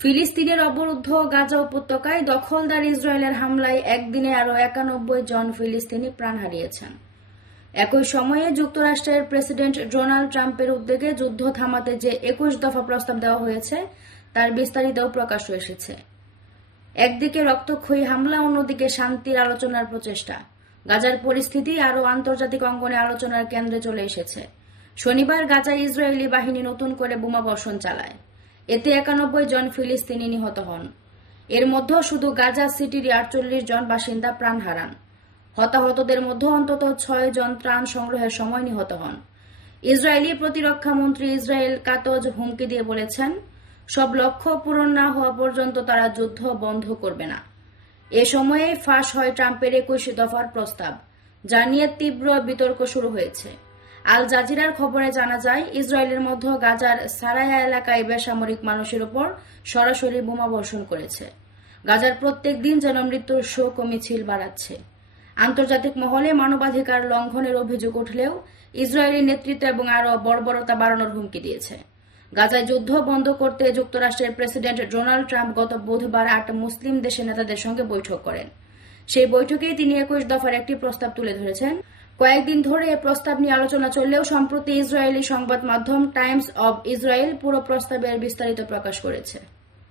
ফিলিস্তিনের অবরুদ্ধ গাজা উপত্যকায় দখলদার ইসরায়েলের হামলায় একদিনে আরও একানব্বই জন ফিলিস্তিনি প্রাণ হারিয়েছেন। একই সময়ে যুক্তরাষ্ট্রের প্রেসিডেন্ট ডোনাল্ড ট্রাম্পের উদ্যোগে যুদ্ধ থামাতে যে একুশ দফা প্রস্তাব দেওয়া হয়েছে, তার বিস্তারিতও প্রকাশ এসেছে। একদিকে রক্তক্ষয়ী হামলা, অন্যদিকে শান্তির আলোচনার প্রচেষ্টা। গাজার পরিস্থিতি আরও আন্তর্জাতিক অঙ্গনে আলোচনার কেন্দ্রে চলে এসেছে। শনিবার গাজায় ইসরায়েলি বাহিনী নতুন করে বোমা বর্ষণ চালায়। এতে একানব্বই জন ফিলিস্তিনি নিহত হন। এর মধ্যে শুধু গাজা সিটির আটচল্লিশ জন বাসিন্দা প্রাণ হারান। হতাহতদের মধ্যে অন্তত ছয় জন ত্রাণ সংগ্রহের সময় নিহত হন। ইসরায়েলি প্রতিরক্ষা মন্ত্রী ইসরায়েল কাতজ হুমকি দিয়ে বলেছেন, সব লক্ষ্য পূরণ না হওয়া পর্যন্ত তারা যুদ্ধ বন্ধ করবে না। এ সময়ে ফাঁস হয় ট্রাম্পের একুশ দফার প্রস্তাব, যা নিয়ে তীব্র বিতর্ক শুরু হয়েছে। আল জাজিরার খবরে জানা যায়, ইসরায়েলের মধ্যে গাজার সারায়া এলাকায় বেসামরিক মানুষের উপর সরাসরি বোমা বর্ষণ করেছে। গাজার প্রত্যেক দিন যেন মৃত্যুর শোক ও মিছিল বাড়াচ্ছে। আন্তর্জাতিক মহলে মানবাধিকার লঙ্ঘনের অভিযোগ উঠলেও ইসরায়েলি নেতৃত্ব এবং আরও বর্বরতা বাড়ানোর হুমকি দিয়েছে। গাজায় যুদ্ধ বন্ধ করতে যুক্তরাষ্ট্রের প্রেসিডেন্ট ডোনাল্ড ট্রাম্প গত বুধবার আট মুসলিম দেশের নেতাদের সঙ্গে বৈঠক করেন। সেই বৈঠকেই তিনি একুশ দফার একটি প্রস্তাব তুলে ধরেছেন। কয়েকদিন ধরে এ প্রস্তাব নিয়ে আলোচনা চললেও সম্প্রতি ইসরায়েলি সংবাদ মাধ্যম টাইমস অব ইসরায়েল পুরো প্রস্তাবের বিস্তারিত প্রকাশ করেছে।